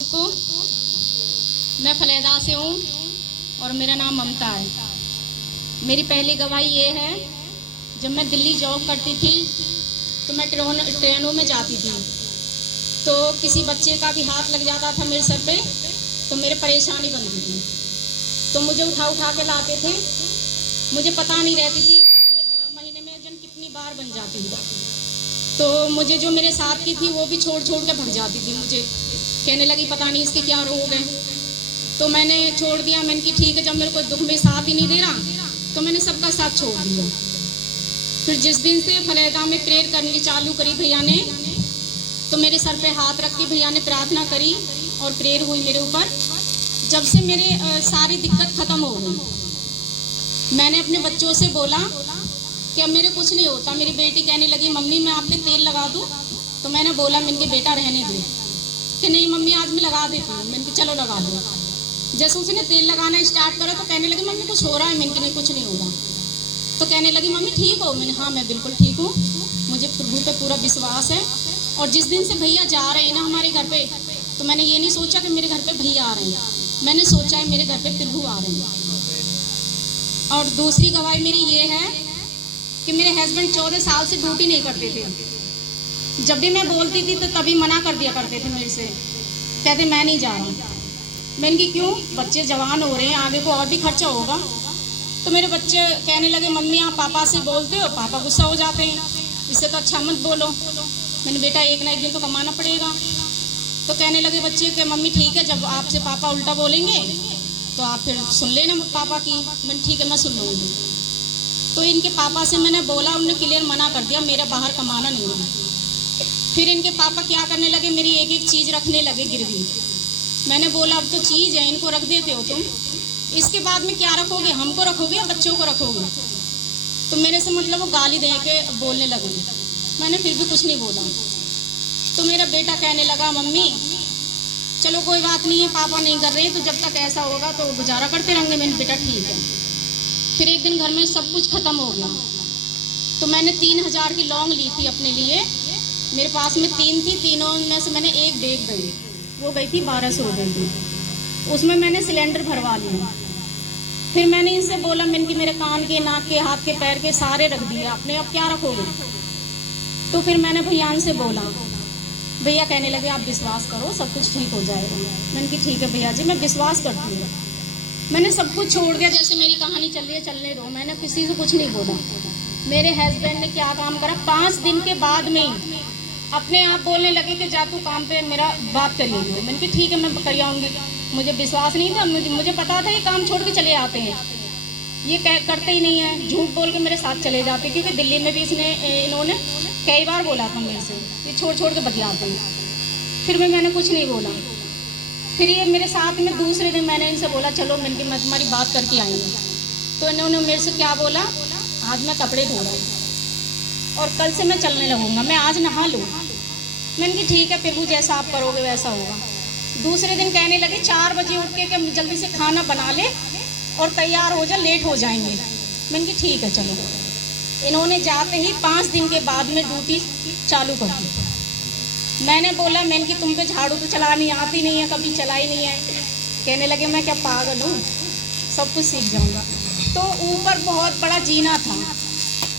को मैं फलेदा से हूँ और मेरा नाम ममता है। मेरी पहली गवाही ये है, जब मैं दिल्ली जॉब करती थी तो मैं ट्रेनों में जाती थी, तो किसी बच्चे का भी हाथ लग जाता था मेरे सर पे तो मेरे परेशानी बनती थी, तो मुझे उठा उठा के लाते थे। मुझे पता नहीं रहती थी महीने में जन कितनी बार बन जाती थी। तो मुझे जो मेरे साथ की थी वो भी छोड़ छोड़ के भग जाती थी। मुझे कहने लगी पता नहीं इसके क्या रोग है, तो मैंने छोड़ दिया। मैंने कि ठीक है, जब मेरे को दुख में साथ ही नहीं दे रहा तो मैंने सबका साथ छोड़ दिया। फिर जिस दिन से फलेदा में प्रेयर करनी चालू करी भैया ने, तो मेरे सर पे हाथ रख के भैया ने प्रार्थना करी और प्रेयर हुई मेरे ऊपर। जब से मेरे सारी दिक्कत ख़त्म हो गई। मैंने अपने बच्चों से बोला कि अब मेरे कुछ नहीं होता। मेरी बेटी कहने लगी मम्मी मैं आप पे तेल लगा दूँ, तो मैंने बोला मैंने कि बेटा रहने दो, कि नहीं मम्मी आज मैं लगा देती हूँ। मैंने कि चलो लगा दो। जैसे उसने तेल लगाना स्टार्ट करा तो कहने लगी मम्मी कुछ हो रहा है। मैंने कि नहीं कुछ नहीं हो रहा। तो कहने लगी मम्मी ठीक हो? मैंने हाँ मैं बिल्कुल ठीक हूँ, मुझे प्रभु पे पूरा विश्वास है। और जिस दिन से भैया जा रहे हैं ना हमारे घर पे, तो मैंने ये नहीं सोचा कि मेरे घर पे भैया आ रहे हैं, मैंने सोचा है मेरे घर पे प्रभु आ रहे हैं। और दूसरी गवाही मेरी ये है कि मेरे हस्बैंड 14 साल से ड्यूटी नहीं करते थे। जब भी मैं बोलती थी तो तभी मना कर दिया करते थे मेरे से, कहते मैं नहीं जा रहा। मैंने कि क्यों? बच्चे जवान हो रहे हैं, आगे को और भी खर्चा होगा। तो मेरे बच्चे कहने लगे मम्मी आप पापा से बोलते हो, पापा गुस्सा हो जाते हैं, इससे तो अच्छा मत बोलो। मैंने बेटा एक ना एक दिन तो कमाना पड़ेगा। तो कहने लगे बच्चे कि मम्मी ठीक है, जब आपसे पापा उल्टा बोलेंगे तो आप फिर सुन लेना पापा की। मैंने ठीक है मैं सुन लूँगी। तो इनके पापा से मैंने बोला, उन्होंने क्लियर मना कर दिया, मेरा बाहर कमाना नहीं है। फिर इनके पापा क्या करने लगे, मेरी एक एक चीज़ रखने लगे गिरवी। मैंने बोला अब तो चीज़ है, इनको रख देते हो तुम, इसके बाद में क्या रखोगे? हमको रखोगे या बच्चों को रखोगे? तो मेरे से मतलब वो गाली दे के बोलने लगे। मैंने फिर भी कुछ नहीं बोला। तो मेरा बेटा कहने लगा मम्मी चलो कोई बात नहीं है, पापा नहीं कर रहे तो जब तक ऐसा होगा तो गुजारा करते रहेंगे। मैंने बेटा ठीक है। फिर एक दिन घर में सब कुछ ख़त्म हो गया, तो मैंने 3000 की लौंग ली थी अपने लिए। मेरे पास में 3 थी, तीनों में से मैंने एक बेच गई, वो गई थी 1200 रुपये की। उसमें मैंने सिलेंडर भरवा लिया। फिर मैंने इनसे बोला, मैंने कि मेरे कान के, नाक के, हाथ के, पैर के सारे रख दिए आपने, अब क्या रखोगे? तो फिर मैंने भैया से बोला, भैया कहने लगे आप विश्वास करो सब कुछ ठीक हो जाएगा। मैंने कि ठीक है भैया जी मैं विश्वास करती हूँ। मैंने सब कुछ छोड़ दिया, जैसे मेरी कहानी चल रही है चलने दो, मैंने किसी से कुछ नहीं बोला। मेरे हस्बैंड ने क्या काम करा, 5 दिन के बाद में अपने आप बोलने लगे कि जा तू काम पे मेरा बात करिए। मैंने कि ठीक है मैं कर आऊँगी। मुझे विश्वास नहीं था, मुझे पता था ये काम छोड़ के चले आते हैं, ये करते ही नहीं है, झूठ बोल के मेरे साथ चले जाते। क्योंकि दिल्ली में भी इन्होंने कई बार बोला था मेरे से, ये छोड़ छोड़ के बतियाते हैं। फिर मैंने कुछ नहीं बोला। फिर ये मेरे साथ में दूसरे दिन मैंने इनसे बोला चलो मैं तुम्हारी बात करके आई हूँ। तो इन्होंने मेरे से क्या बोला, आज मैं कपड़े धो रहा हूँ और कल से मैं चलने लगूँगा, मैं आज नहा लूँ। मैंने कि ठीक है प्रभु जैसा आप करोगे वैसा होगा। दूसरे दिन कहने लगे 4 बजे उठ के कि जल्दी से खाना बना ले और तैयार हो जा, लेट हो जाएंगे। मैंने कि ठीक है चलो। इन्होंने जाते ही 5 दिन के बाद में ड्यूटी चालू कर दी। मैंने बोला मैंने कि तुम पे झाड़ू तो चलानी आती नहीं है, कभी चलाई नहीं है। कहने लगे मैं क्या पागल हूँ, सब कुछ सीख जाऊँगा। तो ऊपर बहुत बड़ा जीना था,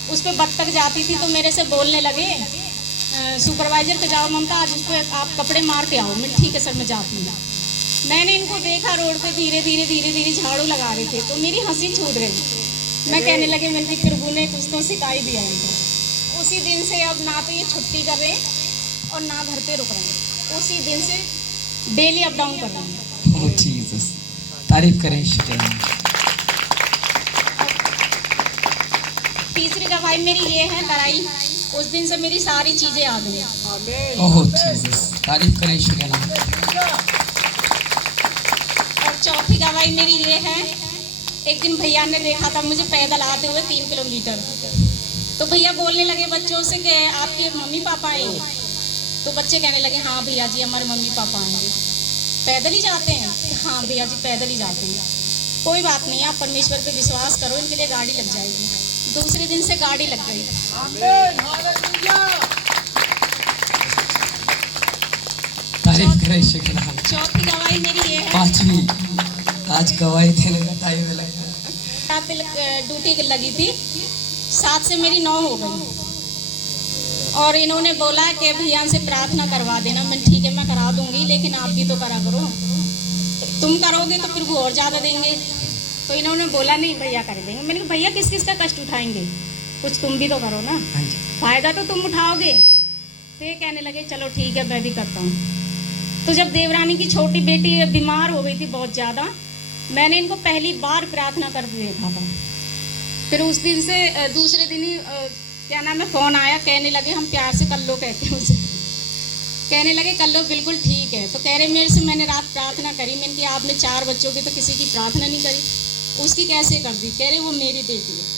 उस पर बत्तख जाती थी, तो मेरे से बोलने लगे सुपरवाइजर के जाओ ममता आज उसको आप कपड़े मार के आओ। मैं ठीक है सर मैं जाती हूँ। मैंने इनको देखा रोड पे धीरे धीरे झाड़ू लगा रहे थे, तो मेरी हंसी छूट गई। मैं कहने लगे मैंने प्रभु ने कुछ तो सिखाई दिया इनको। उसी दिन से अब ना तो ये छुट्टी कर रहे और ना घर पे रुक रहे हैं, उसी दिन से डेली अप डाउन कर रहे हैं। ओह जीसस, तारीफ करें। तीसरी गवाही मेरी ये है लड़ाई, उस दिन से मेरी सारी चीजें आ गई। ओह जीसस, तारीफ करें ईश्वर के नाम। और चौथी गवाही मेरी ये है, एक दिन भैया ने देखा था मुझे पैदल आते हुए 3 किलोमीटर, तो भैया बोलने लगे बच्चों से कि आपके मम्मी पापा आएंगे। तो बच्चे कहने लगे हाँ भैया जी हमारे मम्मी पापा आएंगे। पैदल ही जाते हैं? हाँ भैया जी पैदल ही जाते हैं। कोई बात नहीं, आप परमेश्वर पे विश्वास करो, इनके लिए गाड़ी लग जाएगी। दूसरे दिन से गाड़ी लग गई। तारीफ करें ईश्वर के नाम। चौथी गवाही मेरी ये है, पांचवी आज गवाही देने का टाइम मिला। रात पे ड्यूटी लगी थी, 7 से मेरी 9 हो गई और इन्होंने बोला कि भैया से प्रार्थना करवा देना। मैं ठीक है मैं करा दूंगी, लेकिन आप भी तो करा करो, तुम करोगे तो फिर वो और ज़्यादा देंगे। तो इन्होंने बोला नहीं भैया कर देंगे। मैंने कहा भैया किस किस का कष्ट उठाएंगे, कुछ तुम भी तो करो ना, फायदा तो तुम उठाओगे। तो ये कहने लगे चलो ठीक है मैं भी करता हूँ। तो जब देवरानी की छोटी बेटी बीमार हो गई थी बहुत ज़्यादा, मैंने इनको पहली बार प्रार्थना कर देखा था। फिर उस दिन से दूसरे दिन ही क्या नाम है फ़ोन आया, कहने लगे हम प्यार से कर लो, कहते हैं उसे, कहने लगे कर लो बिल्कुल ठीक है। तो कह रहे मेरे से मैंने रात प्रार्थना करी, मैंने कि आपने 4 बच्चों की तो किसी की प्रार्थना नहीं करी, उसकी कैसे कर दी? कह रहे वो मेरी बेटी है।